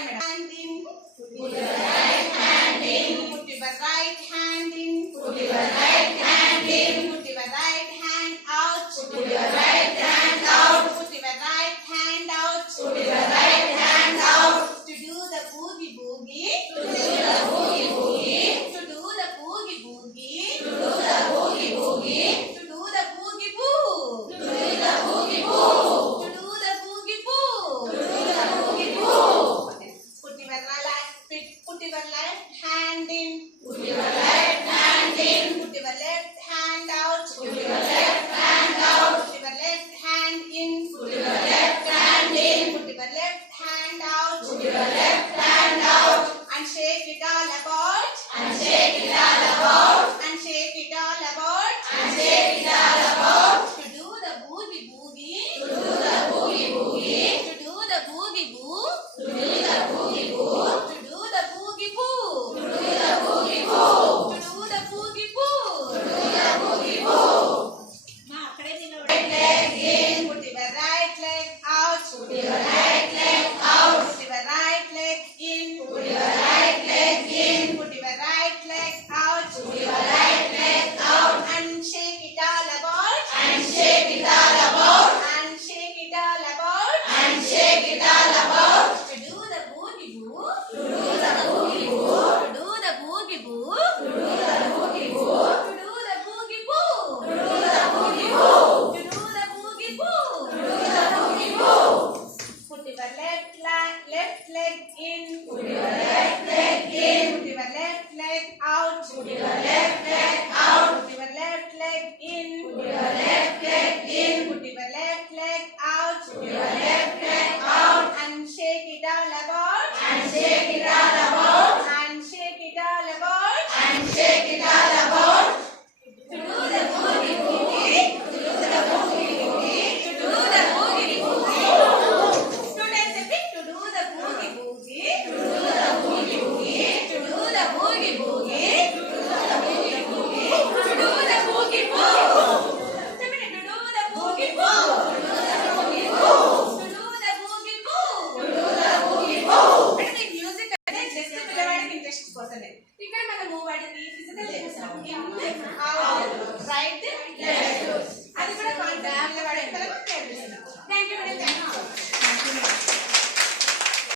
try, madam. Hand in. Put your right hand in. Put your right hand in. Put your right hand in. Put your right hand out. Put your right hand out. Put your right hand out. Put your right hand out. To do the boogie boogie. To do the boogie boogie. To do the boogie boogie. To do the boogie boogie. To do the boogie boo. To do the boogie boo. To do the boogie boo. To do the boogie boo. Put your left hand in. Put your right hand in. Put your left hand out. Put your left hand out. Put your left hand in. Put your left hand in. Put your left hand out. Put your left hand out. And shake it all about. And shake it all about. And shake it all about. And shake it all about. To do the boogie boogie. To do the boogie boogie. To do the boogie boo. To do the boogie boo. To do the boogie boo. To do the boogie boo. To do the boogie boo. To do the boogie boo. Right leg in. Put your right leg out. Put your right leg out. Put your right leg in. Put your right leg in. Put your right leg out. Put your right leg out. And shake it all about. And shake it all about. And shake it all about. And shake it all about. To do the boogie boo. To do the boogie boo. To do the boogie boo. To do the boogie boo. To do the boogie boo. To do the boogie boo. To do the boogie boo. To do the boogie boo. Put your left leg in. Put your left leg in. Put your left leg out. Put your left leg out. Put your left leg in. Put your left leg in. Put your left leg out. Put your left leg out. And shake it all about. And shake it all